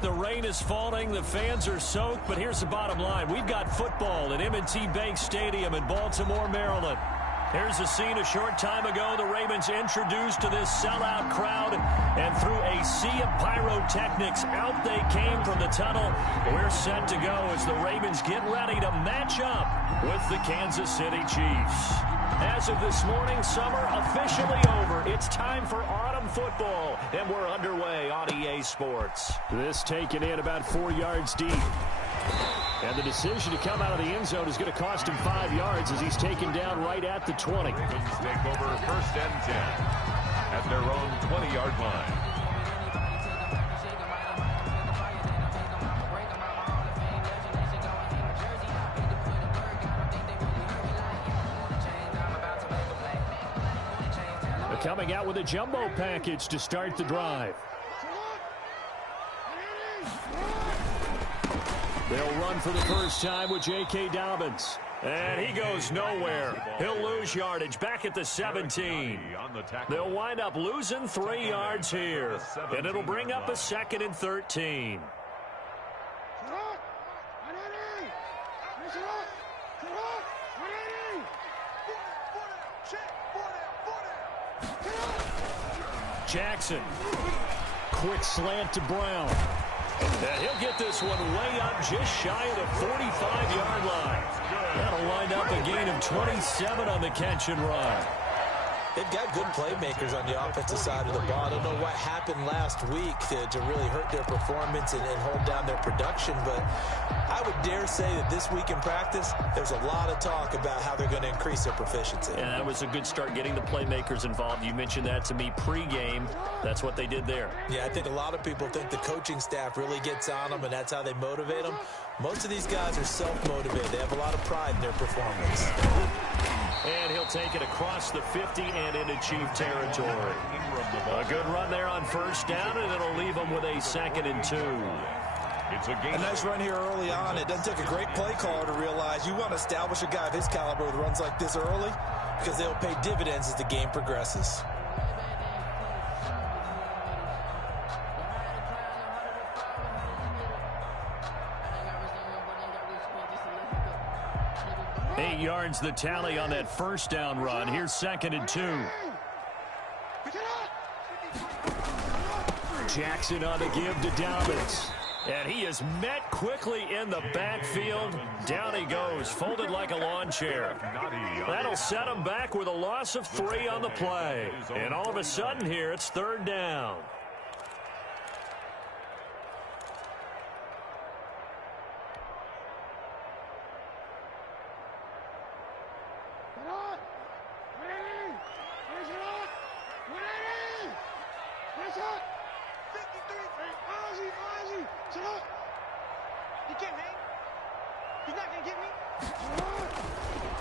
The rain is falling. The fans are soaked. But here's the bottom line. We've got football at M&T Bank Stadium in Baltimore, Maryland. Here's a scene a short time ago. The Ravens introduced to this sellout crowd. And through a sea of pyrotechnics, out they came from the tunnel. We're set to go as the Ravens get ready to match up with the Kansas City Chiefs. As of this morning, summer officially over. It's time for autumn football, and we're underway on EA Sports. This taken in about 4 yards deep. And the decision to come out of the end zone is going to cost him 5 yards as he's taken down right at the 20. Ravens take over 1st and 10 at their own 20-yard line. Coming out with a jumbo package to start the drive. They'll run for the first time with J.K. Dobbins. And he goes nowhere. He'll lose yardage back at the 17. They'll wind up losing 3 yards here. And it'll bring up a 2nd and 13. Jackson. Quick slant to Brown. And he'll get this one way up just shy of the 45-yard line. That'll wind up a gain of 27 on the catch and run. They've got good playmakers on the offensive side of the ball. I don't know what happened last week to really hurt their performance and hold down their production, but I would dare say that this week in practice, there's a lot of talk about how they're going to increase their proficiency. And that was a good start getting the playmakers involved. You mentioned that to me pregame. That's what they did there. Yeah, I think a lot of people think the coaching staff really gets on them, and that's how they motivate them. Most of these guys are self-motivated. They have a lot of pride in their performance. And he'll take it across the 50 and into Chief territory. A good run there on 1st down, and it'll leave them with a 2nd and 2. It's a nice run here early on. It doesn't take a great play caller to realize you want to establish a guy of his caliber with runs like this early because they'll pay dividends as the game progresses. Yards the tally on that 1st down run. Here's 2nd and 2. Jackson on the give to Dobbins. And he is met quickly in the backfield. Down he goes, folded like a lawn chair. That'll set him back with a loss of 3 on the play. And all of a sudden here, it's 3rd down.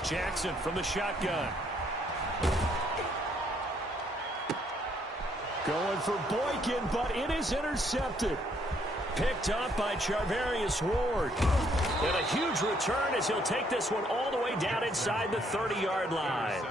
Jackson from the shotgun. Going for Boykin, but it is intercepted. Picked up by Charvarius Ward. And a huge return as he'll take this one all the way down inside the 30-yard line.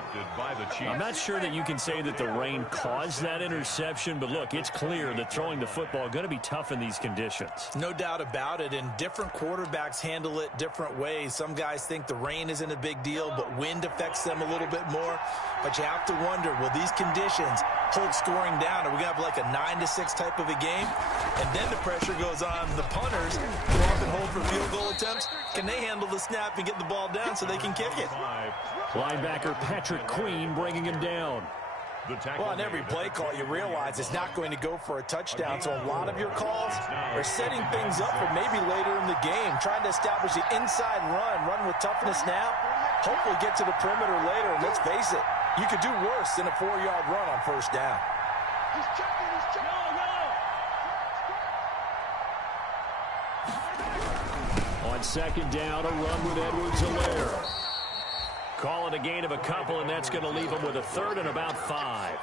I'm not sure that you can say that the rain caused that interception, but look, it's clear that throwing the football is going to be tough in these conditions. No doubt about it, and different quarterbacks handle it different ways. Some guys think the rain isn't a big deal, but wind affects them a little bit more. But you have to wonder, will these conditions hold scoring down? Are we going to have like a 9-6 type of a game? And then the pressure goes on the punters who often hold for field goal attempts. Can they handle the snap and get the ball down so they can kick it? Linebacker Patrick Queen bringing him down. Well, on every play call, you realize it's not going to go for a touchdown, so a lot of your calls are setting things up for maybe later in the game, trying to establish the inside run with toughness now, hopefully get to the perimeter later, and let's face it, you could do worse than a 4-yard run on 1st down. On 2nd down, a run with Edwards-Helaire. Calling a gain of a couple, and that's going to leave him with a 3rd and about 5.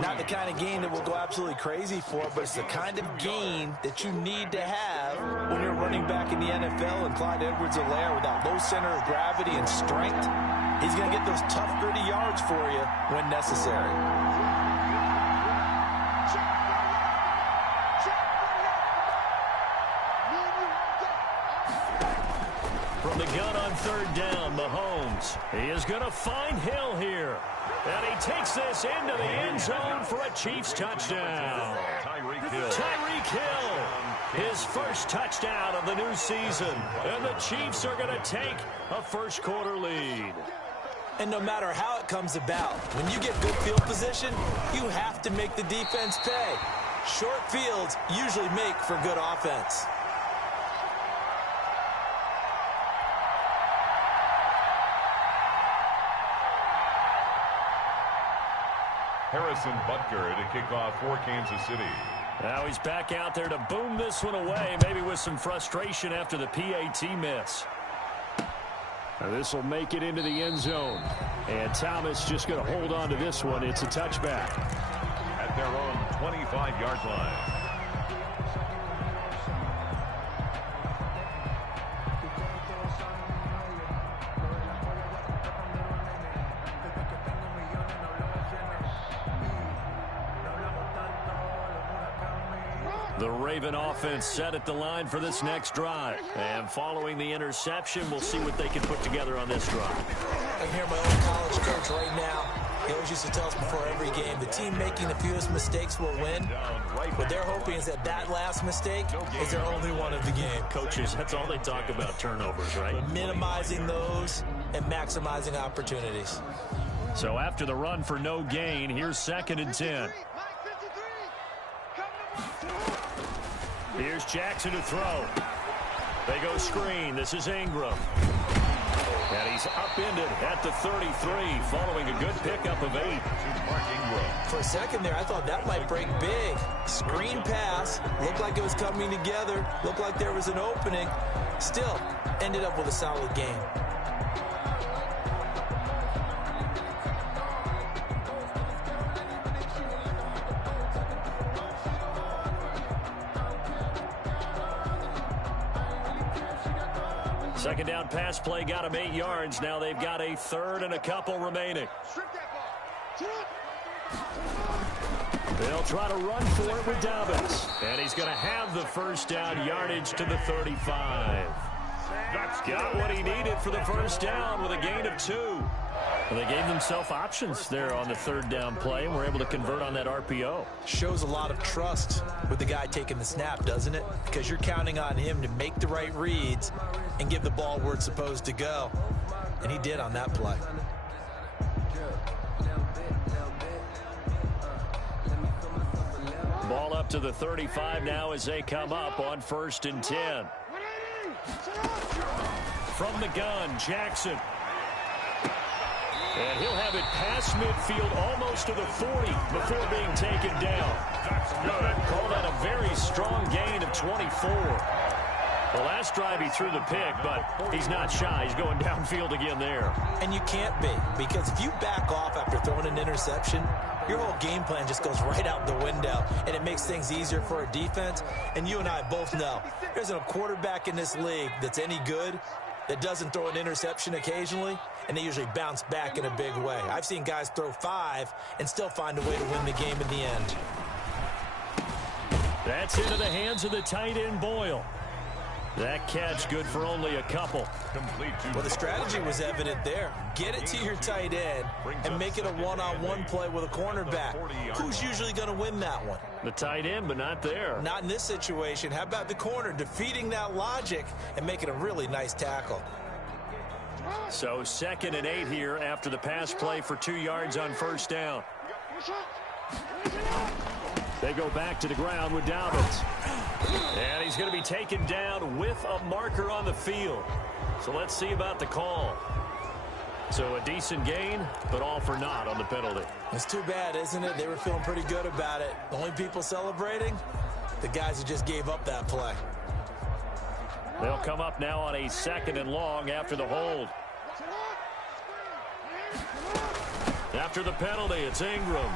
Not the kind of gain that we'll go absolutely crazy for, but it's the kind of gain that you need to have when you're running back in the NFL. And Clyde Edwards-Helaire, with that low center of gravity and strength, he's going to get those tough, gritty yards for you when necessary. From the gun on third down, Mahomes. He is going to find Hill here. And he takes this into the end zone for a Chiefs touchdown. Tyreek Hill, his first touchdown of the new season. And the Chiefs are going to take a first quarter lead. And no matter how it comes about, when you get good field position, you have to make the defense pay. Short fields usually make for good offense. Harrison Butker to kick off for Kansas City. Now he's back out there to boom this one away, maybe with some frustration after the PAT miss. Now this will make it into the end zone. And Thomas just going to hold on to this one. It's a touchback. At their own 25-yard line. The Raven offense set at the line for this next drive. And following the interception, we'll see what they can put together on this drive. I hear my old college coach right now. He always used to tell us before every game, the team making the fewest mistakes will win. What they're hoping is that that last mistake is their only one of the game. Coaches, that's all they talk about, turnovers, right? Minimizing those and maximizing opportunities. So after the run for no gain, here's 2nd and 10. Here's Jackson to throw. They go screen. This is Ingram. And he's upended at the 33 following a good pickup of 8. For a second there, I thought that might break big. Screen pass. Looked like it was coming together. Looked like there was an opening. Still, ended up with a solid game. Second down pass play got him 8 yards. Now they've got a 3rd and a couple remaining. They'll try to run for it with Dobbins. And he's going to have the first down yardage to the 35. Got what he needed for the first down with a gain of 2. Well, they gave themselves options there on the 3rd down play and were able to convert on that RPO. Shows a lot of trust with the guy taking the snap, doesn't it? Because you're counting on him to make the right reads and give the ball where it's supposed to go. And he did on that play. Ball up to the 35 now as they come up on 1st and 10. From the gun, Jackson. And he'll have it past midfield almost to the 40 before being taken down. Call that a very strong gain of 24. The last drive he threw the pick, but he's not shy. He's going downfield again there. And you can't be, because if you back off after throwing an interception, your whole game plan just goes right out the window, and it makes things easier for a defense. And you and I both know there's a quarterback in this league that's any good that doesn't throw an interception occasionally, and they usually bounce back in a big way. I've seen guys throw 5 and still find a way to win the game in the end. That's into the hands of the tight end, Boyle. That catch good for only a couple. Well, the strategy was evident there. Get it to your tight end and make it a one-on-one play with a cornerback. Who's usually going to win that one? The tight end, but not there. Not in this situation. How about the corner defeating that logic and making a really nice tackle? So 2nd and 8 here after the pass play for 2 yards on 1st down. They go back to the ground with Dobbins. And he's going to be taken down with a marker on the field. So let's see about the call. So a decent gain, but all for naught on the penalty. It's too bad, isn't it? They were feeling pretty good about it. The only people celebrating, the guys who just gave up that play. They'll come up now on a 2nd and long after the hold. After the penalty, it's Ingram.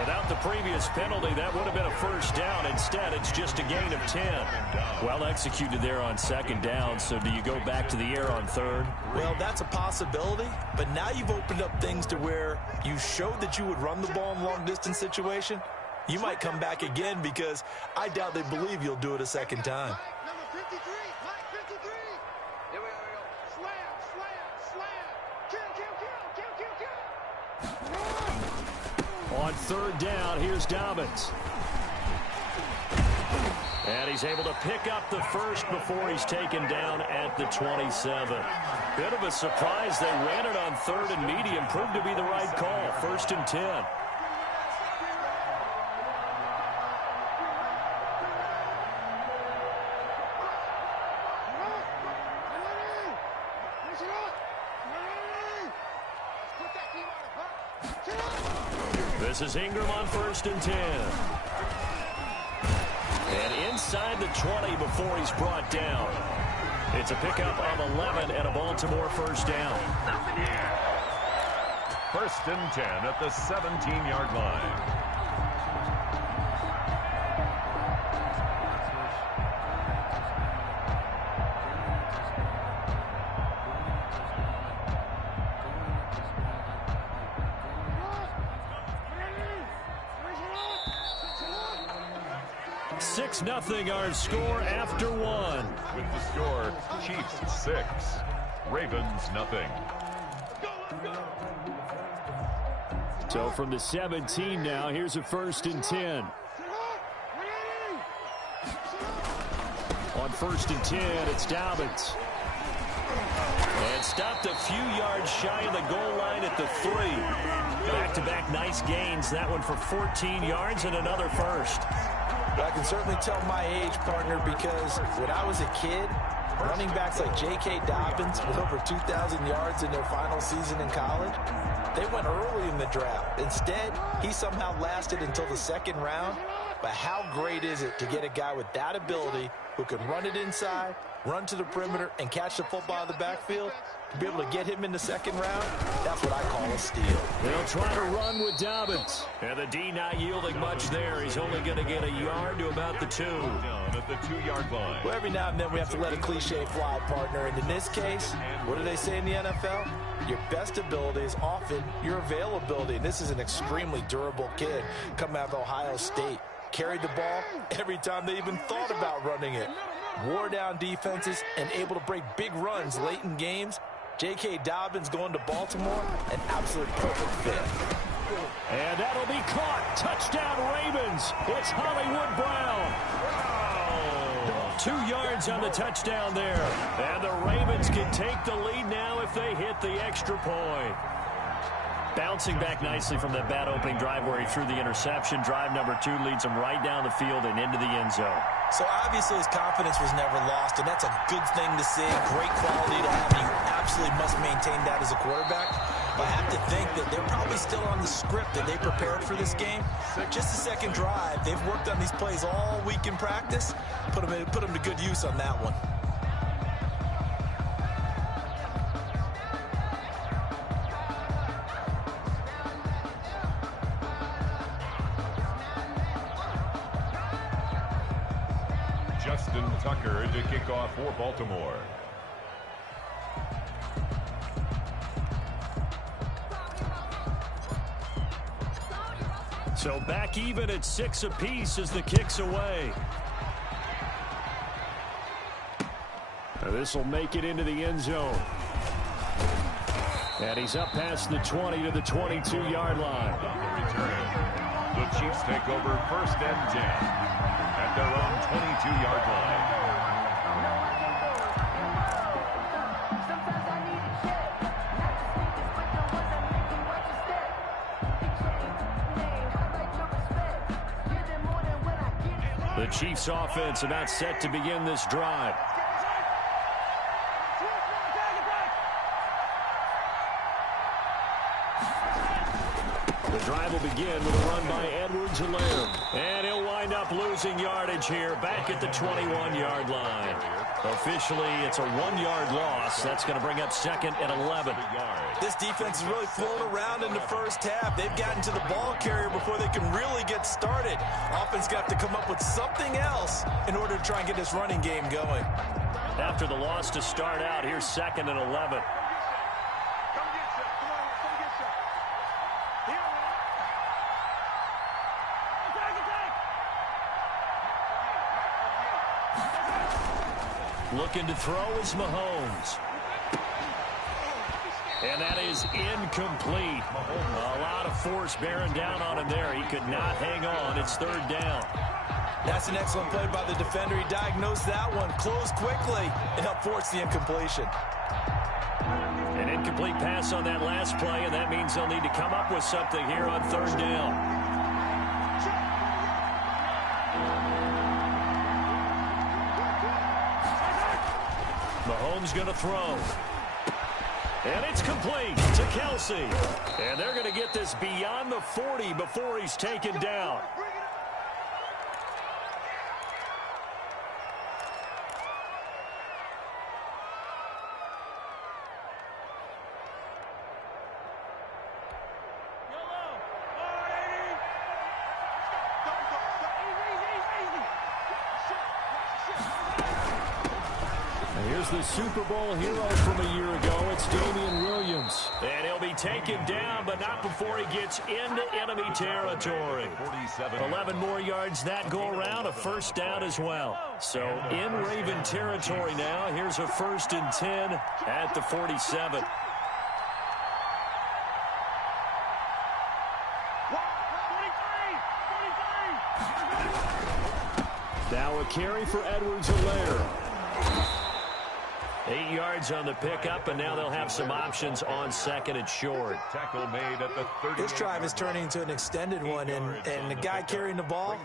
Without the previous penalty, that would have been a first down. Instead, it's just a gain of 10. Well executed there on 2nd down. So do you go back to the air on 3rd? Well, that's a possibility. But now you've opened up things to where you showed that you would run the ball in long-distance situation. You might come back again because I doubt they believe you'll do it a 2nd time. Here we go. Slam. Kill. On third down, here's Dobbins. And he's able to pick up the first before he's taken down at the 27. Bit of a surprise. They ran it on third and medium. Proved to be the right call. 1st and 10. This is Ingram on 1st and 10. And inside the 20 before he's brought down. It's a pickup of 11 and a Baltimore first down. 1st and 10 at the 17-yard line. Nothing our score after one. With the score, Chiefs 6, Ravens nothing. So from the 17 now, here's a 1st and 10. On 1st and 10, it's Dobbins. And stopped a few yards shy of the goal line at the 3. Back-to-back nice gains. That one for 14 yards and another first. I can certainly tell my age, partner, because when I was a kid, running backs like J.K. Dobbins with over 2,000 yards in their final season in college, they went early in the draft. Instead, he somehow lasted until the 2nd round. But how great is it to get a guy with that ability who can run it inside, run to the perimeter, and catch the football out of the backfield? To be able to get him in the 2nd round, that's what I call a steal. They'll try to run with Dobbins. And the D not yielding much there. He's only going to get a yard to about the 2. Down at the 2-yard line. Well, every now and then we have to let a cliche fly, partner. And in this case, what do they say in the NFL? Your best ability is often your availability. And this is an extremely durable kid coming out of Ohio State. Carried the ball every time they even thought about running it. Wore down defenses and able to break big runs late in games. J.K. Dobbins going to Baltimore, an absolute perfect fit. And that'll be caught. Touchdown Ravens. It's Hollywood Brown. Wow. 2 yards on the touchdown there. And the Ravens can take the lead now if they hit the extra point. Bouncing back nicely from that bad opening drive where he threw the interception. Drive number 2 leads him right down the field and into the end zone. So obviously his confidence was never lost, and that's a good thing to see. Great quality to have. You absolutely must maintain that as a quarterback. But I have to think that they're probably still on the script that they prepared for this game. Just the 2nd drive. They've worked on these plays all week in practice. Put them to good use on that one. Tucker to kick off for Baltimore. So back even at 6 apiece as the kick's away. This will make it into the end zone. And he's up past the 20 to the 22-yard line. The Chiefs take over 1st and 10 at their own 22-yard line. The Chiefs offense about set to begin this drive. The drive will begin with a run by Edwards-Helaire. And he'll wind up losing yardage here back at the 21-yard line. Officially, it's a 1-yard loss. That's going to bring up 2nd and 11. This defense is really flown around in the first half. They've gotten to the ball carrier before they can really get started. Offense got to come up with something else in order to try and get this running game going. After the loss to start out, here's 2nd and 11. Looking to throw is Mahomes. And that is incomplete. A lot of force bearing down on him there. He could not hang on. It's third down. That's an excellent play by the defender. He diagnosed that one, closed quickly, and helped force the incompletion. An incomplete pass on that last play, and that means they'll need to come up with something here on third down. Mahomes going to throw. And it's complete to Kelsey. And they're going to get this beyond the 40 before he's taken down. Here's the Super Bowl hero from a year ago. It's Damian Williams. And he'll be taken down, but not before he gets into enemy territory. 11 more yards that go around, a first down as well. So in Raven territory now. Here's a 1st and 10 at the 47. Now a carry for Edwards-Helaire. 8 yards on the pickup, and now they'll have some options on 2nd and short. Tackle made at the 30. This drive is turning into an extended one, and the guy carrying the ball,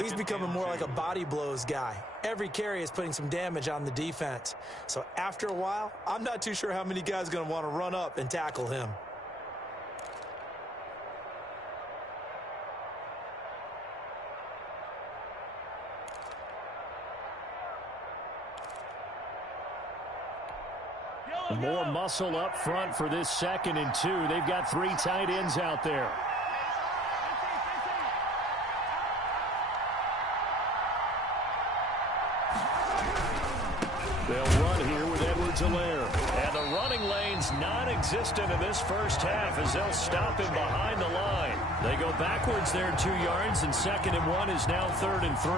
he's becoming more like a body blows guy. Every carry is putting some damage on the defense. So after a while, I'm not too sure how many guys are going to want to run up and tackle him. More muscle up front for this 2nd and 2. They've got 3 tight ends out there. They'll run here with Edwards-Helaire. And the running lane's non-existent in this first half as they'll stop him behind the line. They go backwards there 2 yards, and 2nd and 1 is now 3rd and 3.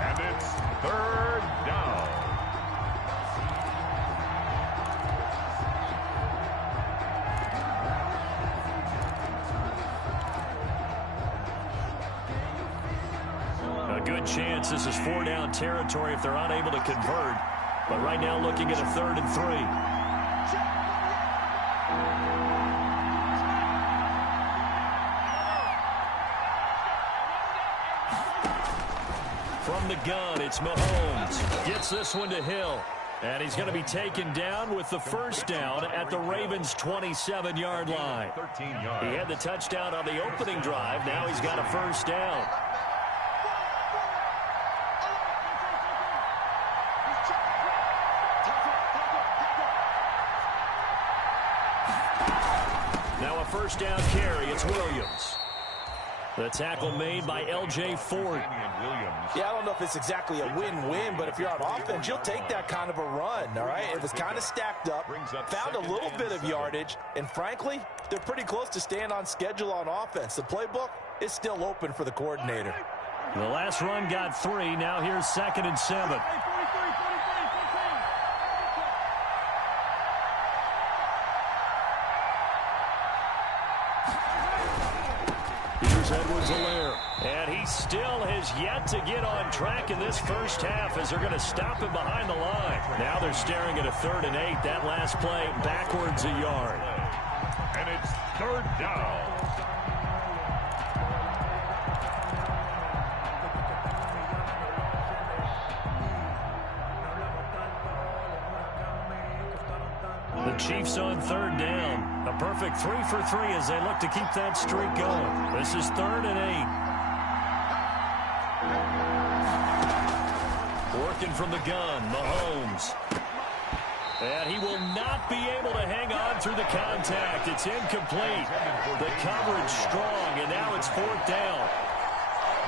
And it's 3rd down. Good chance this is 4-down territory if they're unable to convert. But right now looking at a 3rd and 3. From the gun, it's Mahomes. Gets this one to Hill. And he's going to be taken down with the first down at the Ravens' 27-yard line. 13 yards. He had the touchdown on the opening drive. Now he's got a first down. First down carry, it's Williams. The tackle made by L.J. Ford. Yeah, I don't know if it's exactly a win-win, but if you're on offense, you'll take that kind of a run, all right? It was kind of stacked up, found a little bit of yardage, and frankly, they're pretty close to staying on schedule on offense. The playbook is still open for the coordinator. The last run got 3. Now here's 2nd and 7. Edwards-Helaire. And he still has yet to get on track in this first half as they're going to stop him behind the line. Now they're staring at a 3rd and 8. That last play backwards a yard. And it's 3rd down. The Chiefs on 3rd down. A perfect 3 for 3 as they look to keep that streak going. This is 3rd and 8. Working from the gun, Mahomes. And he will not be able to hang on through the contact. It's incomplete. The coverage strong, and now it's 4th down.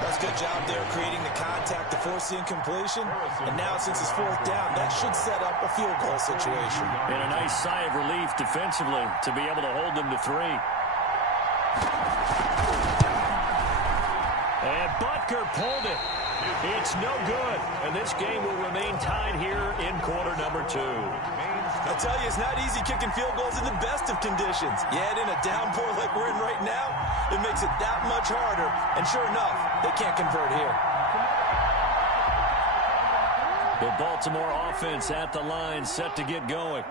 That's a good job there creating the contact to force the incompletion. And now since it's 4th down, that should set up a field goal situation. And a nice sigh of relief defensively to be able to hold them to 3. And Butker pulled it. It's no good, and this game will remain tied here in quarter number 2. I tell you, it's not easy kicking field goals in the best of conditions. Yet in a downpour like we're in right now, it makes it that much harder. And sure enough, they can't convert here. The Baltimore offense at the line, set to get going.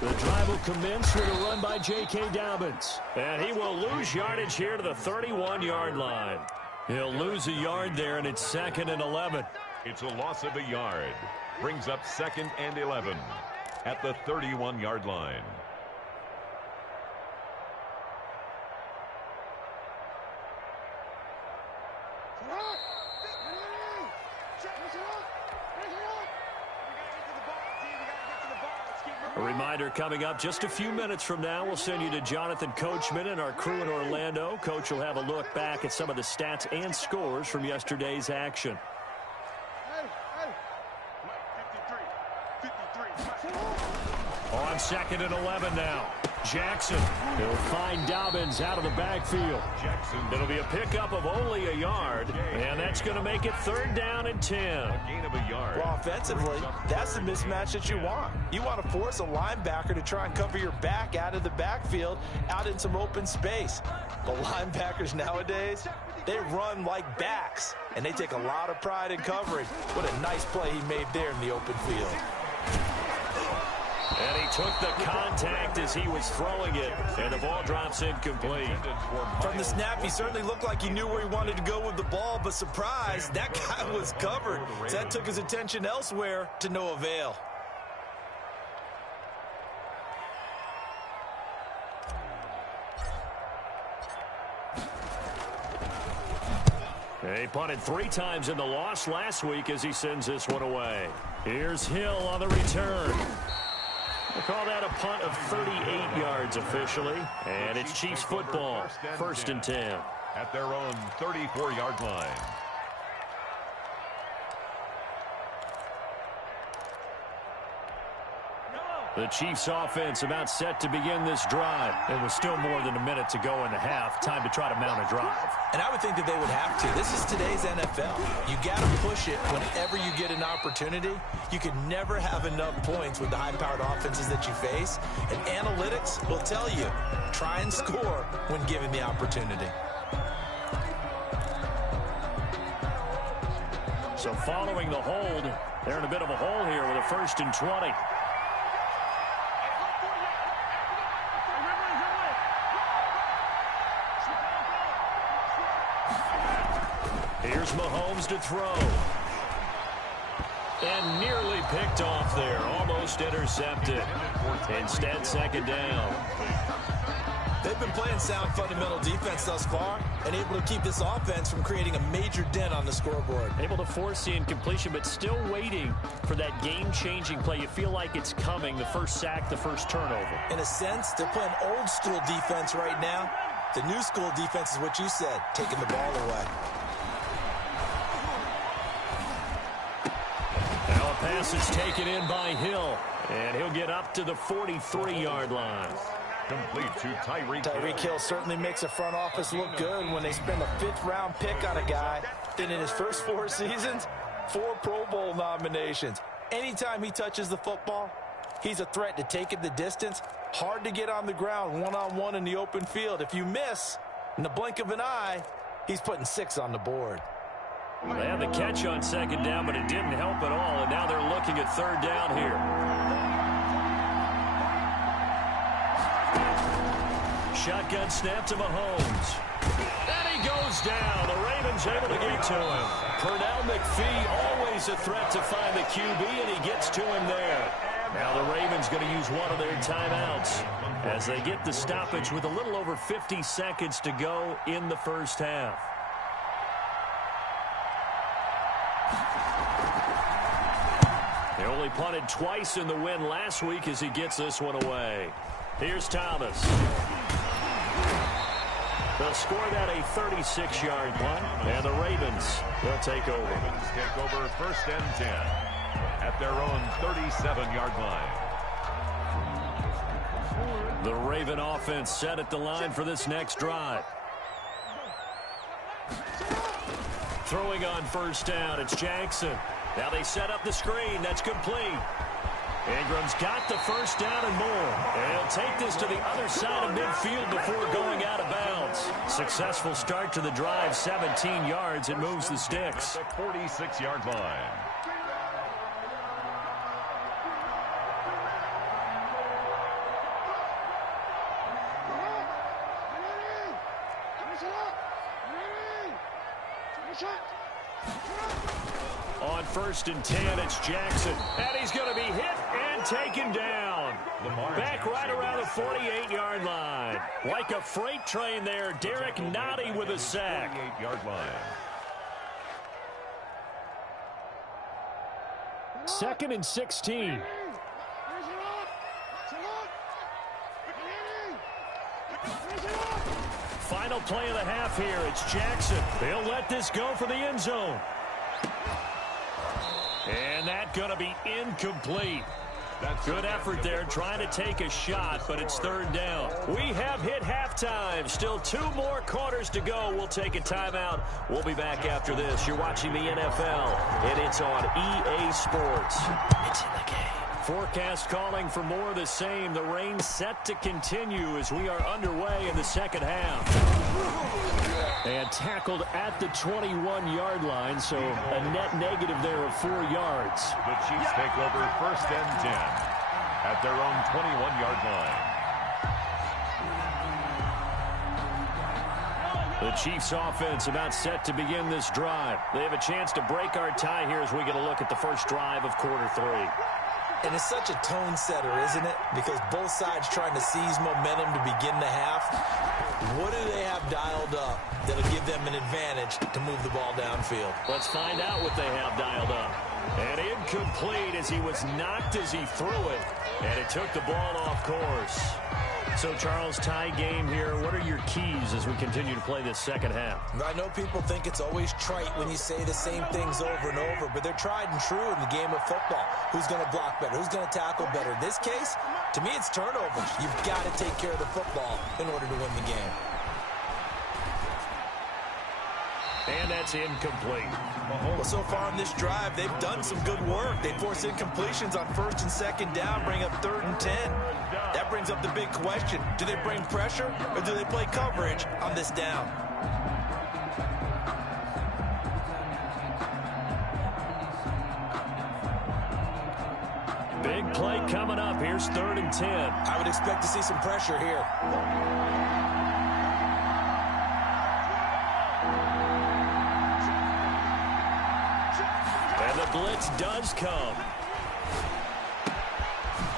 The drive will commence with a run by J.K. Dobbins. And he will lose yardage here to the 31-yard line. He'll lose a yard there, and it's 2nd and 11. It's a loss of a yard. Brings up 2nd and 11 at the 31-yard line. A reminder coming up just a few minutes from now, we'll send you to Jonathan Coachman and our crew in Orlando. Coach will have a look back at some of the stats and scores from yesterday's action. On 2nd and 11 now. Jackson. He'll find Dobbins out of the backfield. It'll be a pickup of only a yard, and that's going to make it 3rd down and 10. A gain of a yard. Well, offensively, that's the mismatch that you want. You want to force a linebacker to try and cover your back out of the backfield, out in some open space. But linebackers nowadays, they run like backs, and they take a lot of pride in covering. What a nice play he made there in the open field. And he took the contact as he was throwing it, and the ball drops incomplete. From the snap, he certainly looked like he knew where he wanted to go with the ball, but surprise, that guy was covered. So that took his attention elsewhere to no avail. He punted 3 times in the loss last week as he sends this one away. Here's Hill on the return. We'll call that a punt of 38 yards officially. And it's Chiefs football, 1st and 10. At their own 34-yard line. The Chiefs offense about set to begin this drive. It was still more than a minute to go in the half. Time to try to mount a drive. And I would think that they would have to. This is today's NFL. You got to push it whenever you get an opportunity. You can never have enough points with the high-powered offenses that you face. And analytics will tell you, try and score when given the opportunity. So following the hold, they're in a bit of a hole here with a 1st and 20. Here's Mahomes to throw. And nearly picked off there. Almost intercepted. Instead, 2nd down. They've been playing sound fundamental defense thus far and able to keep this offense from creating a major dent on the scoreboard. Able to force the incompletion, but still waiting for that game-changing play. You feel like it's coming, the first sack, the first turnover. In a sense, they're playing old-school defense right now. The new school defense is what you said, taking the ball away. Now a pass is taken in by Hill, and he'll get up to the 43-yard line. Complete to Tyreek. Tyreek Hill certainly makes the front office look good when they spend a 5th-round pick on a guy. Then in his first 4 seasons, 4 Pro Bowl nominations. Anytime he touches the football, he's a threat to take it the distance. Hard to get on the ground one-on-one in the open field. If you miss, in the blink of an eye, he's putting 6 on the board. They had the catch on 2nd down, but it didn't help at all, and now they're looking at 3rd down here. Shotgun snap to Mahomes. And he goes down. The Ravens able to get to him. Pernell McPhee always a threat to find the QB, and he gets to him there. Now the Ravens going to use one of their timeouts as they get the stoppage with a little over 50 seconds to go in the first half. They only punted twice in the win last week as he gets this one away. Here's Thomas. They'll score that a 36-yard punt, and the Ravens, they'll take over. Ravens take over 1st and 10 at their own 37-yard line. The Raven offense set at the line for this next drive. Throwing on first down, it's Jackson. Now they set up the screen. That's complete. Ingram's got the first down and more. And he'll take this to the other side of midfield before going out of bounds. Successful start to the drive, 17 yards. It moves the sticks. At the 46-yard line. On first and 10, it's Jackson. And he's going to be hit and taken down. Back right around the 48-yard line. Like a freight train there, Derek Nottie with a sack. 48-yard line. Second and 16. Final play of the half here. It's Jackson. They'll let this go for the end zone. And that's going to be incomplete. Good effort there trying to take a shot, but it's third down. We have hit halftime. Still 2 more quarters to go. We'll take a timeout. We'll be back after this. You're watching the NFL, and it's on EA Sports. It's in the game. Forecast calling for more of the same. The rain set to continue as we are underway in the second half. And tackled at the 21-yard line, so a net negative there of 4 yards. The Chiefs take over first and 10 at their own 21-yard line. The Chiefs offense about set to begin this drive. They have a chance to break our tie here as we get a look at the first drive of quarter 3. And it's such a tone setter, isn't it? Because both sides trying to seize momentum to begin the half. What do they have dialed up that'll give them an advantage to move the ball downfield? Let's find out what they have dialed up. And incomplete as he was knocked as he threw it. And it took the ball off course. So, Charles, tie game here. What are your keys as we continue to play this second half? I know people think it's always trite when you say the same things over and over, but they're tried and true in the game of football. Who's going to block better? Who's going to tackle better? In this case, to me, it's turnovers. You've got to take care of the football in order to win the game. And that's incomplete. Well, so far in this drive, they've done some good work. They force incompletions on first and second down, bring up third and 10. That brings up the big question. Do they bring pressure or do they play coverage on this down? Big play coming up. Here's third and 10. I would expect to see some pressure here. And the blitz does come.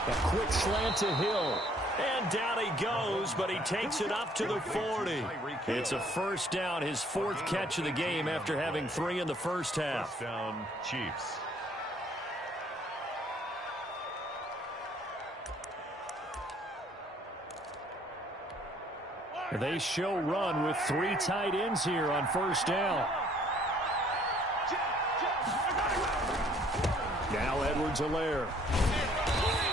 A quick slant to Hill. And down he goes, but he takes it up to the 40. It's a first down, his 4th catch of the game after having 3 in the first half. First down, Chiefs. They show run with 3 tight ends here on first down. Now Edwards-Helaire.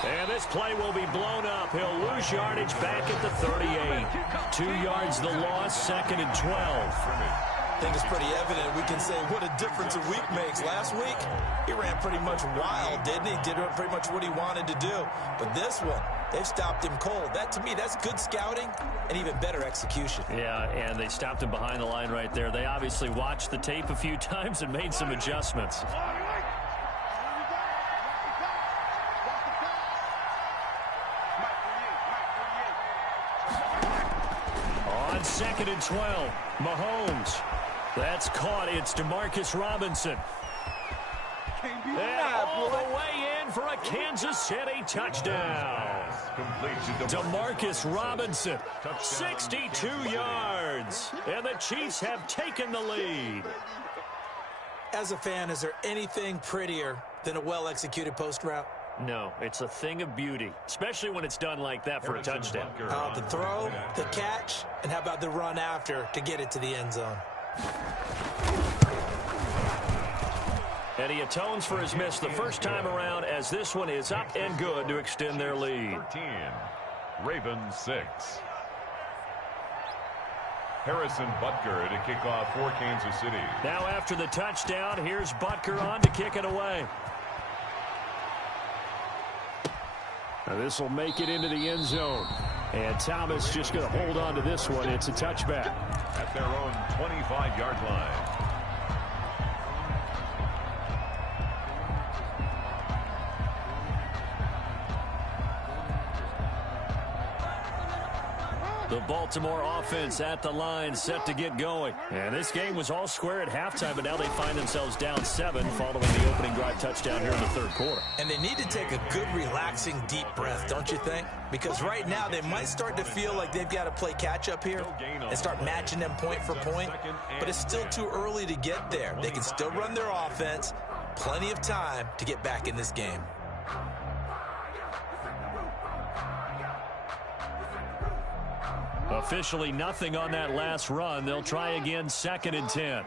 And this play will be blown up. He'll lose yardage back at the 38. 2 yards the loss, second and 12. I think it's pretty evident. We can say what a difference a week makes. Last week, he ran pretty much wild, didn't he? Did pretty much what he wanted to do. But this one, they've stopped him cold. That, to me, that's good scouting and even better execution. Yeah, and they stopped him behind the line right there. They obviously watched the tape a few times and made some adjustments. On second and 12, Mahomes. That's caught. It's Demarcus Robinson. And all the way in for a Kansas City touchdown. Demarcus Robinson, 62 yards. And the Chiefs have taken the lead. As a fan, is there anything prettier than a well-executed post route? No, it's a thing of beauty, especially when it's done like that for a touchdown. The throw, the catch, and how about the run after to get it to the end zone? And he atones for his miss the first time around as this one is up and good to extend their lead. 13, Ravens 6. Harrison Butker to kick off for Kansas City. Now after the touchdown, here's Butker on to kick it away. Now this will make it into the end zone. And Thomas just going to hold on to this one. It's a touchback. At their own 25-yard line. The Baltimore offense at the line, set to get going. And this game was all square at halftime, but now they find themselves down 7 following the opening drive touchdown here in the third quarter. And they need to take a good, relaxing, deep breath, don't you think? Because right now they might start to feel like they've got to play catch-up here and start matching them point for point. But it's still too early to get there. They can still run their offense. Plenty of time to get back in this game. Officially nothing on that last run. They'll try again, 2nd and 10.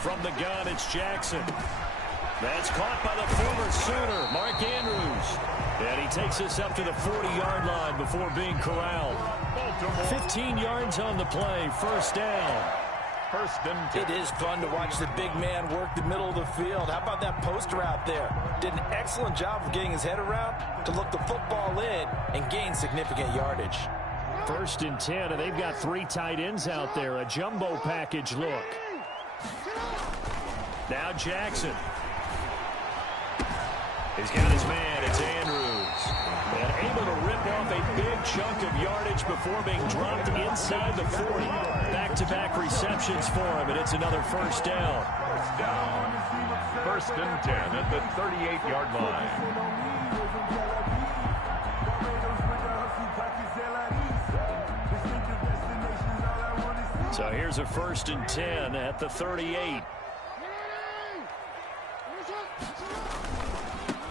From the gun, it's Jackson. That's caught by the former Sooner, Mark Andrews. And he takes us up to the 40-yard line before being corralled. 15 yards on the play, first down. It is fun to watch the big man work the middle of the field. How about that poster out there? Did an excellent job of getting his head around to look the football in and gain significant yardage. 1st and 10, and they've got 3 tight ends out there. A jumbo package look. Now Jackson. He's got his man. It's Andrews. And able to rip off a big chunk of yardage before being dropped inside the 40. Back-to-back receptions for him, and it's another first down. 1st and 10 at the 38-yard line. So here's a 1st and 10 at the 38.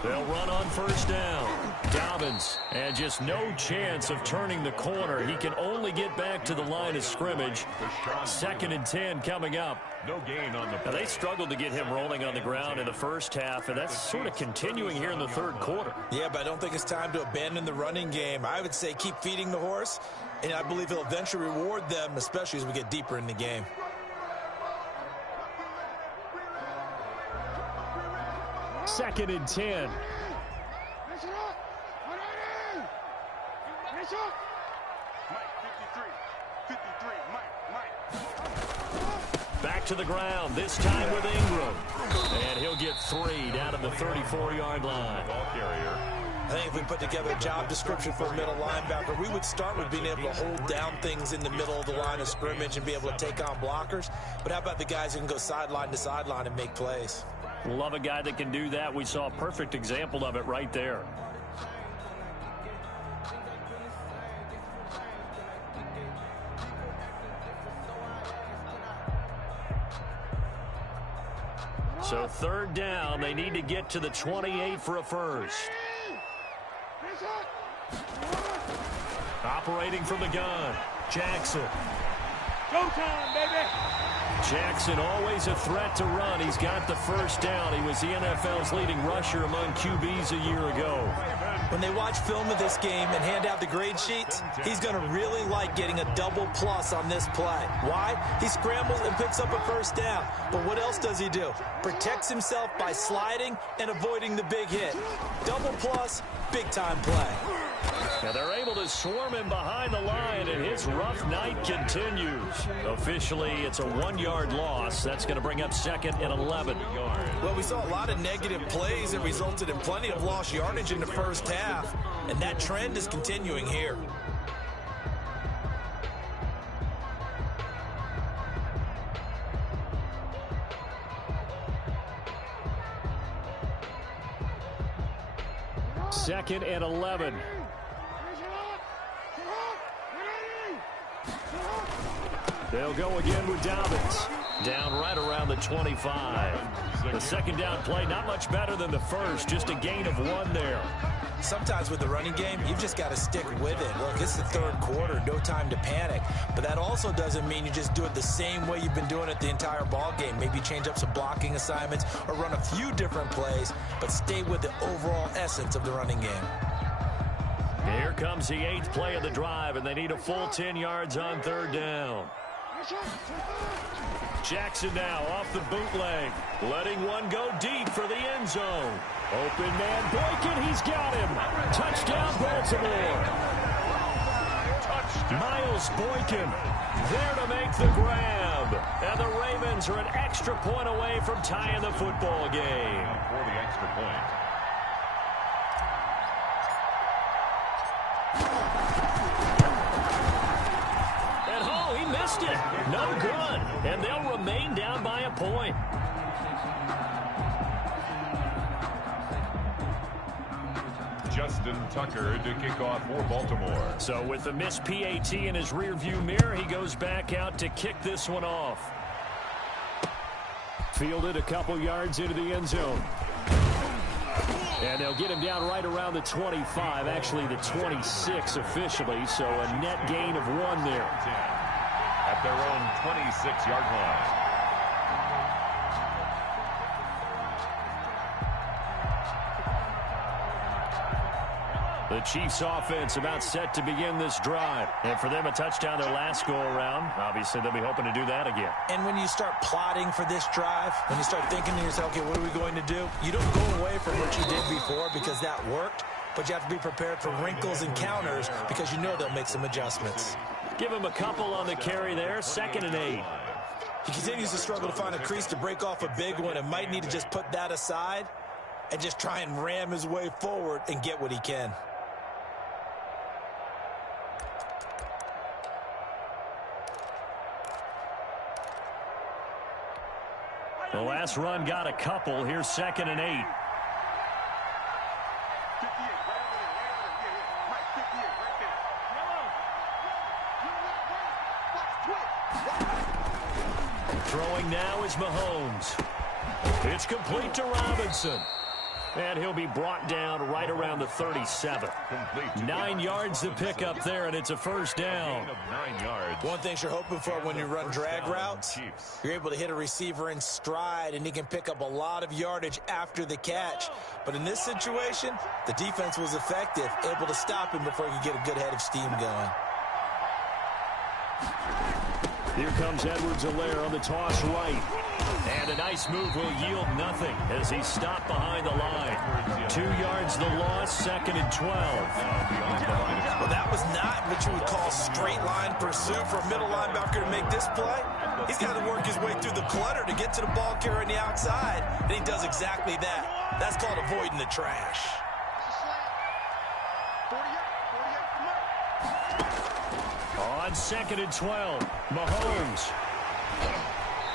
They'll run on first down. Dobbins, and just no chance of turning the corner. He can only get back to the line of scrimmage. 2nd and 10 coming up. No gain on the play. Now, they struggled to get him rolling on the ground in the first half, and that's sort of continuing here in the third quarter. Yeah, but I don't think it's time to abandon the running game. I would say keep feeding the horse, and I believe he'll eventually reward them, especially as we get deeper in the game. Second and 10. Back to the ground, this time with Ingram. And he'll get 3 down to the 34-yard line. Ball carrier. I think if we put together a job description for a middle linebacker, we would start with being able to hold down things in the middle of the line of scrimmage and be able to take on blockers. But how about the guys who can go sideline to sideline and make plays? Love a guy that can do that. We saw a perfect example of it right there. So 3rd down, they need to get to the 28 for a first. Operating from the gun, Jackson. Go time, baby. Jackson always a threat to run. He's got the first down. He was the NFL's leading rusher among QBs a year ago. When they watch film of this game and hand out the grade sheets, he's going to really like getting a double plus on this play. Why? He scrambles and picks up a first down. But what else does he do? Protects himself by sliding and avoiding the big hit. Double plus, big-time play. Now they're able to swarm him behind the line, and his rough night continues. Officially, it's a 1-yard loss. That's going to bring up 2nd and 11. Well, we saw a lot of negative plays that resulted in plenty of lost yardage in the first half, and that trend is continuing here. Second and 11. They'll go again with Dobbins. Down right around the 25. The second down play, not much better than the first. Just a gain of 1 there. Sometimes with the running game, you've just got to stick with it. Look, it's the third quarter, no time to panic. But that also doesn't mean you just do it the same way you've been doing it the entire ball game. Maybe change up some blocking assignments or run a few different plays, but stay with the overall essence of the running game. Here comes the 8th play of the drive, and they need a full 10 yards on 3rd down. Jackson now off the bootleg, letting one go deep for the end zone. Open man Boykin, he's got him. Touchdown, Baltimore. Miles Boykin there to make the grab. And the Ravens are an extra point away from tying the football game. For the extra point. And oh, he missed it. No good. And they'll remain down by a point. Justin Tucker to kick off for Baltimore. So with the missed PAT in his rearview mirror, he goes back out to kick this one off. Fielded a couple yards into the end zone. And they'll get him down right around the 25, actually the 26 officially, so a net gain of 1 there. At their own 26-yard line. The Chiefs offense about set to begin this drive. And for them, a touchdown their last go-around. Obviously, they'll be hoping to do that again. And when you start plotting for this drive, when you start thinking to yourself, okay, what are we going to do? You don't go away from what you did before because that worked, but you have to be prepared for wrinkles and counters because you know they'll make some adjustments. Give him a couple on the carry there, 2nd and 8. He continues to struggle to find a crease to break off a big one and might need to just put that aside and just try and ram his way forward and get what he can. The last run got a couple. Here's 2nd and 8. Throwing now is Mahomes. It's complete to Robinson. And he'll be brought down right around the 37. 9 yards to pick up there, and it's a first down. 9 yards. One thing you're hoping for when you run drag routes, you're able to hit a receiver in stride, and he can pick up a lot of yardage after the catch. But in this situation, the defense was effective, able to stop him before he could get a good head of steam going. Here comes Edwards-Helaire on the toss right. And a nice move will yield nothing as he's stopped behind the line. 2 yards the loss, 2nd and 12. Well, that was not what you would call straight line pursuit for a middle linebacker to make this play. He's got to work his way through the clutter to get to the ball carrier on the outside, and he does exactly that. That's called avoiding the trash. On 2nd and 12, Mahomes.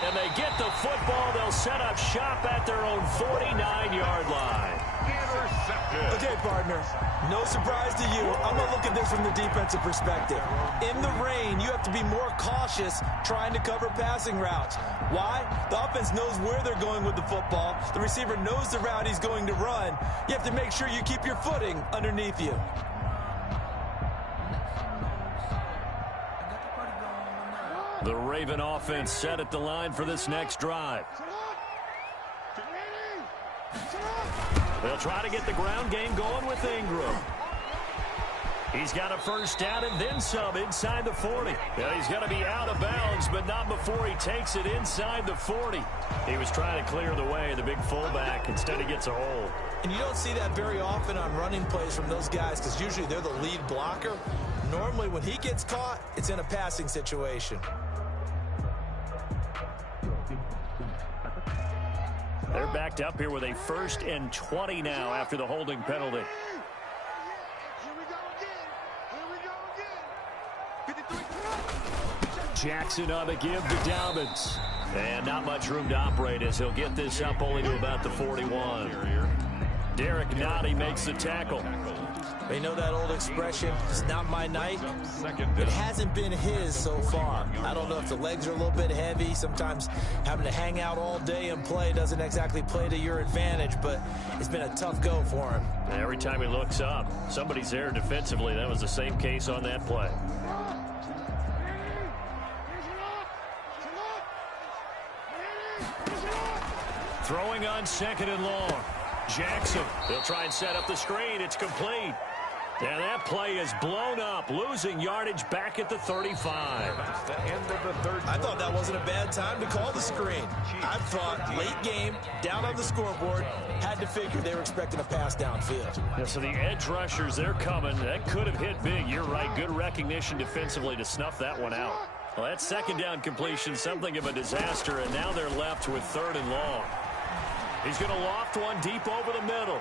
And they get the football. They'll set up shop at their own 49-yard line. Intercepted. Okay, partner, no surprise to you. I'm going to look at this from the defensive perspective. In the rain, you have to be more cautious trying to cover passing routes. Why? The offense knows where they're going with the football. The receiver knows the route he's going to run. You have to make sure you keep your footing underneath you. The Raven offense set at the line for this next drive. They'll try to get the ground game going with Ingram. He's got a first down and then some inside the 40. Yeah, he's got to be out of bounds, but not before he takes it inside the 40. He was trying to clear the way, the big fullback. Instead, he gets a hold. And you don't see that very often on running plays from those guys because usually they're the lead blocker. Normally, when he gets caught, it's in a passing situation. They're backed up here with a 1st and 20 now after the holding penalty. Jackson on the give to Dobbins. And not much room to operate as he'll get this up only to about the 41. Derek Nottie makes the tackle. You know that old expression, it's not my night? It hasn't been his so far. I don't know if the legs are a little bit heavy. Sometimes having to hang out all day and play doesn't exactly play to your advantage, but it's been a tough go for him. Every time he looks up, somebody's there defensively. That was the same case on that play. Throwing on 2nd and long. Jackson, they'll try and set up the screen. It's complete. And that play is blown up, losing yardage back at the 35. That's the end of the third. I thought that wasn't a bad time to call the screen. I thought late game, down on the scoreboard, had to figure they were expecting a pass downfield. Yeah, so the edge rushers, they're coming. That could have hit big. You're right. Good recognition defensively to snuff that one out. Well, that second down completion, something of a disaster, and now they're left with 3rd and long. He's going to loft one deep over the middle.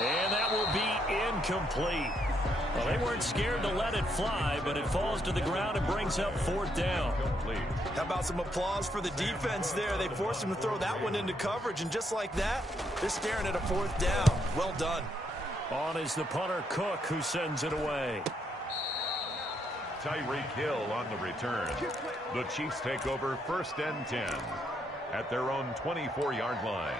And that will be incomplete. Well, they weren't scared to let it fly, but it falls to the ground and brings up 4th down. How about some applause for the defense there? They forced him to throw that one into coverage, and just like that, they're staring at a 4th down. Well done. On is the punter, Cook, who sends it away. Tyreek Hill on the return. The Chiefs take over 1st and 10 at their own 24-yard line.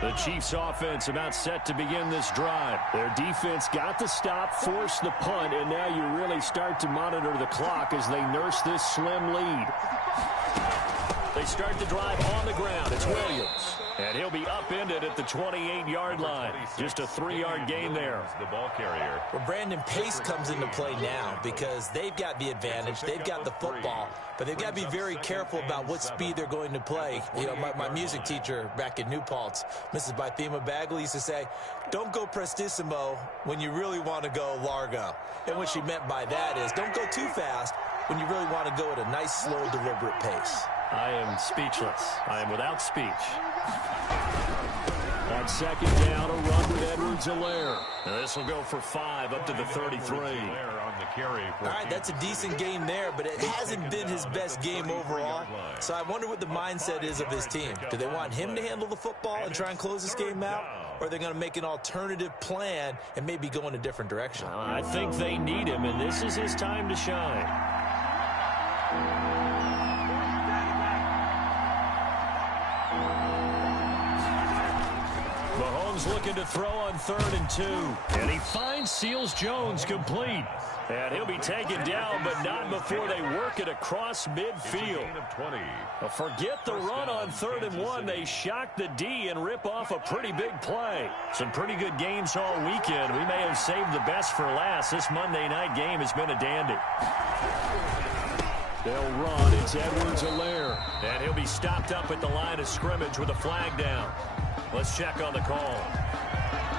The Chiefs offense about set to begin this drive. Their defense got the stop, forced the punt, and now you really start to monitor the clock as they nurse this slim lead. They start the drive on the ground. It's Williams. And he'll be upended at the 28-yard line. Just a 3-yard gain there. The ball carrier. Well, Brandon, pace comes into play now because they've got the advantage. They've got the football, but they've got to be very careful about what speed they're going to play. You know, my music teacher back in New Paltz, Mrs. Bythema Bagley, used to say, don't go prestissimo when you really want to go largo. And what she meant by that is don't go too fast when you really want to go at a nice, slow, deliberate pace. I am speechless. I am without speech. On 2nd down, a run with Edwards-Helaire. This will go for 5 up to the 33. On the carry. All right, that's a decent game there, but it hasn't been his best game overall. So I wonder what the mindset is of his team. Do they want him to handle the football and try and close this game out? Or are they going to make an alternative plan and maybe go in a different direction? I think they need him, and this is his time to shine. Mahomes looking to throw on 3rd and 2. And he finds Seals-Jones complete. And he'll be taken down, but not before they work it across midfield. Well, forget the run on 3rd and 1. They shock the D and rip off a pretty big play. Some pretty good games all weekend. We may have saved the best for last. This Monday night game has been a dandy. They'll run. It's Edwards-Helaire. And he'll be stopped up at the line of scrimmage with a flag down. Let's check on the call.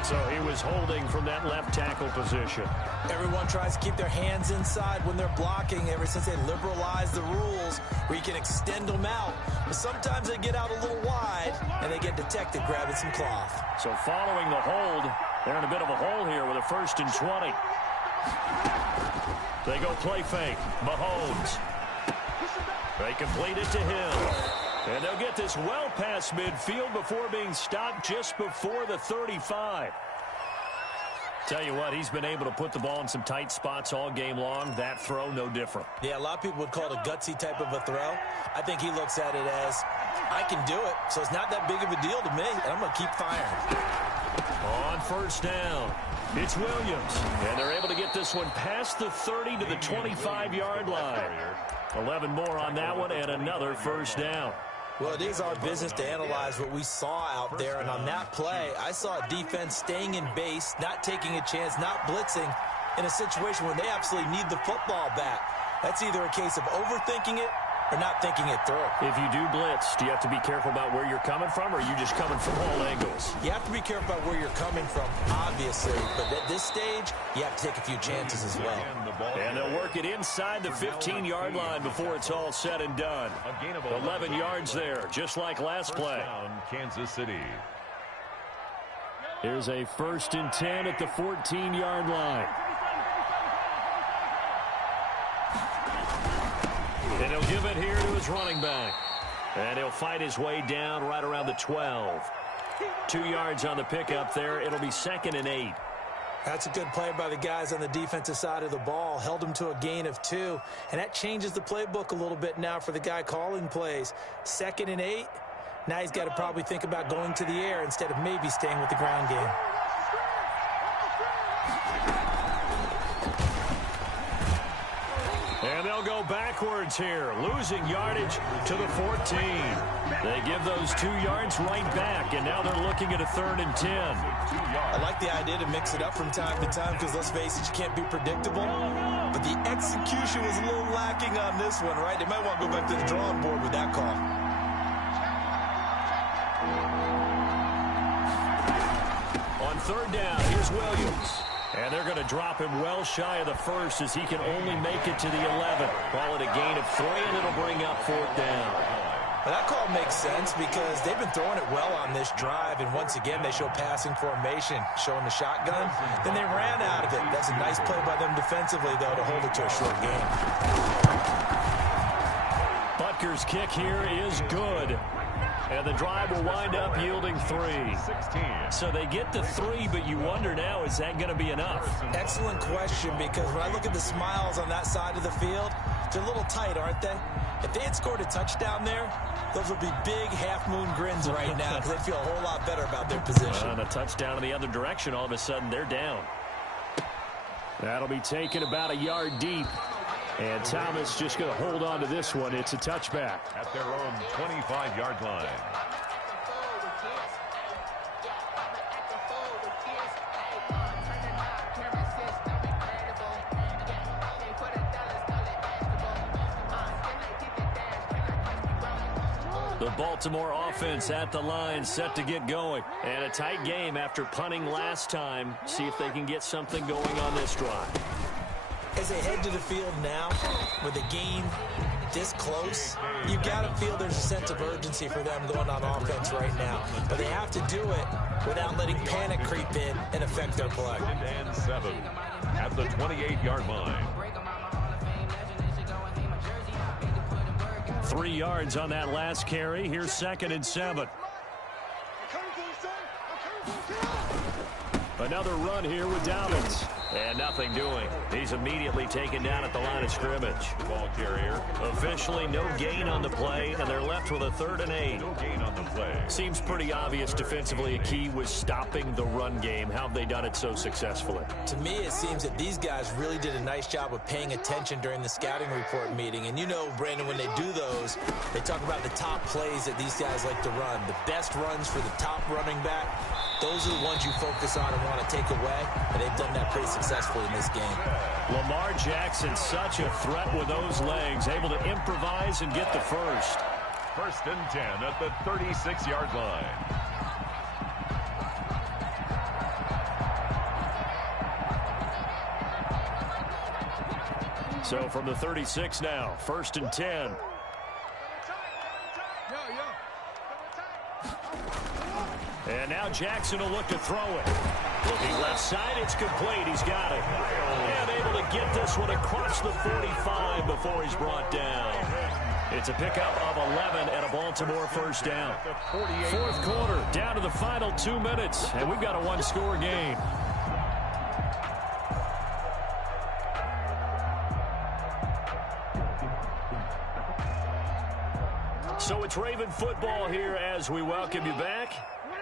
So he was holding from that left tackle position. Everyone tries to keep their hands inside when they're blocking ever since they liberalized the rules where you can extend them out. But sometimes they get out a little wide and they get detected grabbing some cloth. So following the hold, they're in a bit of a hole here with a 1st and 20. They go play fake. Mahomes. They complete it to Hill. And they'll get this well past midfield before being stopped just before the 35. Tell you what, he's been able to put the ball in some tight spots all game long. That throw, no different. Yeah, a lot of people would call it a gutsy type of a throw. I think he looks at it as, I can do it, so it's not that big of a deal to me, and I'm going to keep firing. On 1st down, it's Williams. And they're able to get this one past the 30 to the 25-yard line. 11 more on that one and another 1st down. Well, it is our business to analyze what we saw out there, and on that play, I saw a defense staying in base, not taking a chance, not blitzing in a situation where they absolutely need the football back. That's either a case of overthinking it or not thinking it through. If you do blitz, do you have to be careful about where you're coming from, or are you just coming from all angles? You have to be careful about where you're coming from, obviously, but at this stage, you have to take a few chances as well. And they'll work it inside the 15-yard line before it's all said and done. 11 yards there, just like last play. Kansas City. Here's a 1st and 10 at the 14-yard line. And he'll give it here to his running back. And he'll fight his way down right around the 12. 2 yards on the pickup there. It'll be 2nd and 8. That's a good play by the guys on the defensive side of the ball. Held him to a gain of 2. And that changes the playbook a little bit now for the guy calling plays. 2nd and 8. Now he's got to probably think about going to the air instead of maybe staying with the ground game. And they'll go backwards here, losing yardage to the 14. They give those 2 yards right back, and now they're looking at a 3rd and 10. I like the idea to mix it up from time to time because, let's face it, you can't be predictable. But the execution was a little lacking on this one, right? They might want to go back to the drawing board with that call. On 3rd down, here's Williams. And they're going to drop him well shy of the 1st as he can only make it to the 11. Call it a gain of 3, and it'll bring up 4th down. Well, that call makes sense because they've been throwing it well on this drive, and once again, they show passing formation, showing the shotgun. Then they ran out of it. That's a nice play by them defensively, though, to hold it to a short game. Butker's kick here is good. And the drive will wind up yielding 3. 16. So they get to 3, but you wonder now, is that going to be enough? Excellent question, because when I look at the smiles on that side of the field, they're a little tight, aren't they? If they had scored a touchdown there, those would be big half-moon grins right now because they'd feel a whole lot better about their position. On a touchdown in the other direction, all of a sudden they're down. That'll be taken about a yard deep. And Thomas just going to hold on to this one. It's a touchback. At their own 25-yard line. The Baltimore offense at the line, set to get going. And a tight game after punting last time. See if they can get something going on this drive. As they head to the field now, with the game this close, you've got to feel there's a sense of urgency for them going on offense right now. But they have to do it without letting panic creep in and affect their play. 2nd and 7 at the 28-yard line. 3 yards on that last carry. Here's 2nd and 7. Another run here with Downs. And nothing doing. He's immediately taken down at the line of scrimmage. Ball carrier. Officially no gain on the play, and they're left with a 3rd and 8. No gain on the play. Seems pretty obvious defensively a key was stopping the run game. How have they done it so successfully? To me, it seems that these guys really did a nice job of paying attention during the scouting report meeting. And you know, Brandon, when they do those, they talk about the top plays that these guys like to run. The best runs for the top running back. Those are the ones you focus on and want to take away, and they've done that pretty successfully in this game. Lamar Jackson, such a threat with those legs, able to improvise and get the first. 1st and 10 at the 36-yard line. So from the 36 now, 1st and 10. And now Jackson will look to throw it. Looking left side, it's complete. He's got it. And able to get this one across the 45 before he's brought down. It's a pickup of 11 and a Baltimore 1st down. 4th quarter, down to the final 2 minutes, and we've got a 1-score game. So it's Raven football here as we welcome you back.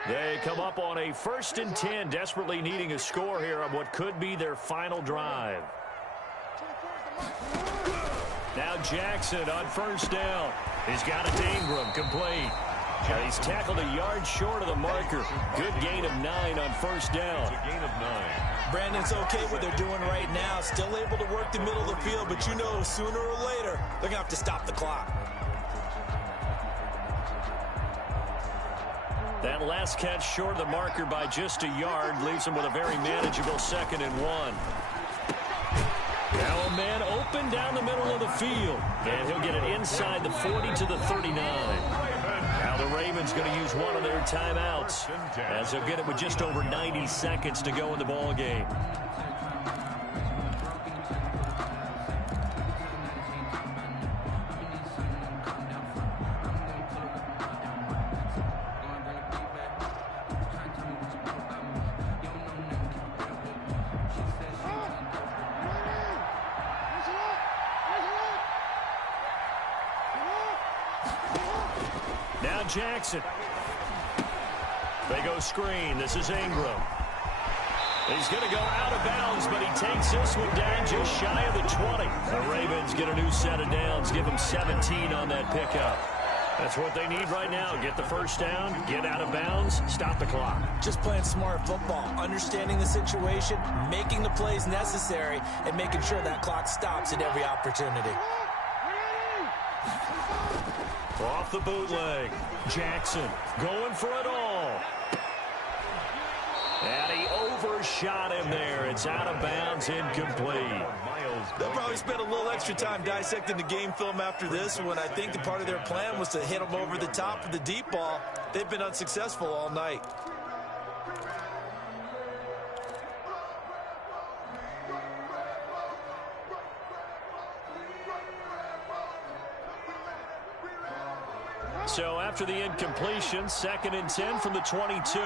They come up on a 1st and 10, desperately needing a score here on what could be their final drive. Now Jackson on 1st down. He's got it to Ingram, complete. He's tackled a yard short of the marker. Good gain of 9 on 1st down. It's a gain of 9. Brandon, it's okay what they're doing right now. Still able to work the middle of the field, but you know sooner or later they're going to have to stop the clock. That last catch short of the marker by just a yard leaves him with a very manageable 2nd and 1. Now a man open down the middle of the field. And he'll get it inside the 40 to the 39. Now the Ravens going to use one of their timeouts as they'll get it with just over 90 seconds to go in the ball game. Jackson. They go screen. This is Ingram. He's going to go out of bounds, but he takes this one down just shy of the 20. The Ravens get a new set of downs, give them 17 on that pickup. That's what they need right now. Get the first down, get out of bounds, stop the clock. Just playing smart football, understanding the situation, making the plays necessary, and making sure that clock stops at every opportunity. Off the bootleg. Jackson going for it all. And he overshot him there. It's out of bounds, incomplete. They'll probably spend a little extra time dissecting the game film after this one. I think the part of their plan was to hit him over the top of the deep ball. They've been unsuccessful all night. So after the incompletion, 2nd and 10 from the 22.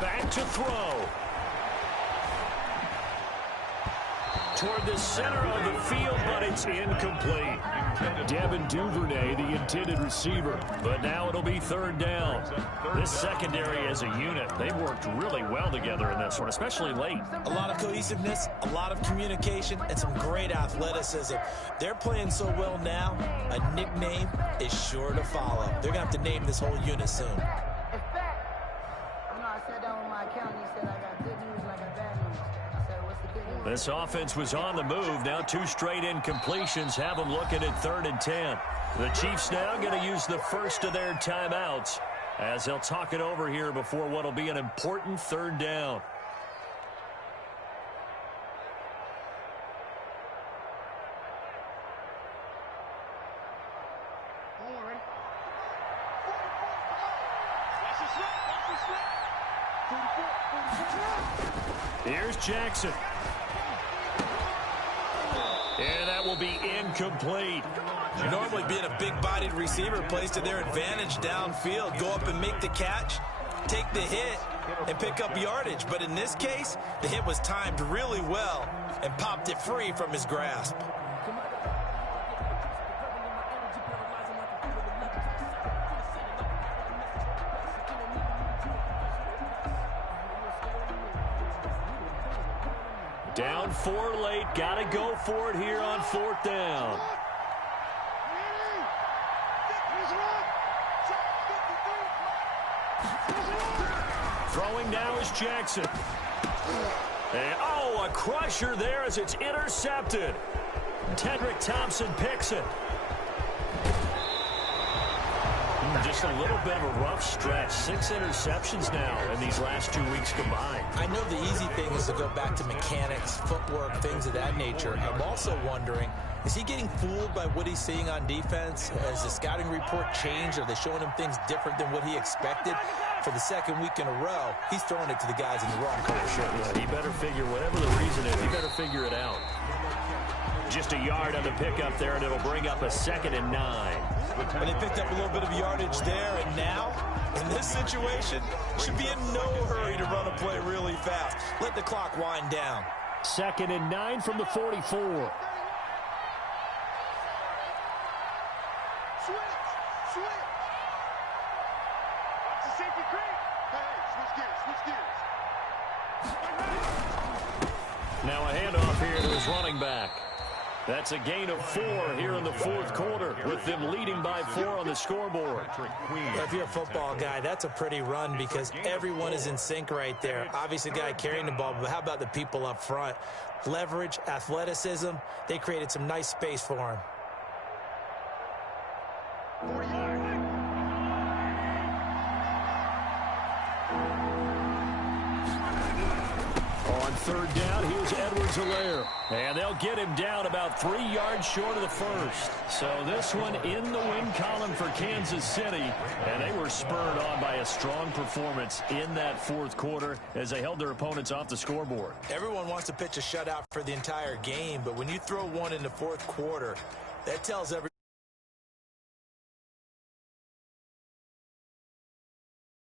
Back to throw. Toward the center of the field, but it's incomplete. Devin Duvernay, the intended receiver. But now it'll be 3rd down. This secondary as a unit, they've worked really well together in this one, especially late. A lot of cohesiveness, a lot of communication, and some great athleticism. They're playing so well now, a nickname is sure to follow. They're going to have to name this whole unit soon. This offense was on the move. Now 2 straight incompletions have them looking at 3rd and 10. The Chiefs now going to use the first of their timeouts as they'll talk it over here before what will be an important 3rd down. Here's Jackson. And that will be incomplete. Normally being a big-bodied receiver plays to their advantage downfield. Go up and make the catch, take the hit, and pick up yardage. But in this case, the hit was timed really well and popped it free from his grasp. Down 4 late. Got to go for it here on 4th down. Throwing now is Jackson. And, oh, a crusher there as it's intercepted. Tedrick Thompson picks it. Just a little bit of a rough stretch. 6 interceptions now in these last 2 weeks combined. I know the easy thing is to go back to mechanics, footwork, things of that nature. I'm also wondering, is he getting fooled by what he's seeing on defense? Has the scouting report changed? Are they showing him things different than what he expected? For the 2nd week in a row, he's throwing it to the guys in the wrong color shirts. Yeah, he better figure, whatever the reason is, he better figure it out. Just a yard on the pickup there, and it'll bring up a 2nd and 9. And they picked up a little bit of yardage there, and now, in this situation, should be in no hurry to run a play really fast. Let the clock wind down. 2nd and 9 from the 44. Now a handoff here to his running back. That's a gain of 4 here in the 4th quarter, with them leading by 4 on the scoreboard. If you're a football guy, that's a pretty run because everyone is in sync right there. Obviously, the guy carrying the ball, but how about the people up front? Leverage, athleticism, they created some nice space for him. On 3rd down, here's Edwards-Helaire. And they'll get him down about 3 yards short of the first. So this one in the win column for Kansas City. And they were spurred on by a strong performance in that 4th quarter as they held their opponents off the scoreboard. Everyone wants to pitch a shutout for the entire game, but when you throw one in the 4th quarter, that tells everyone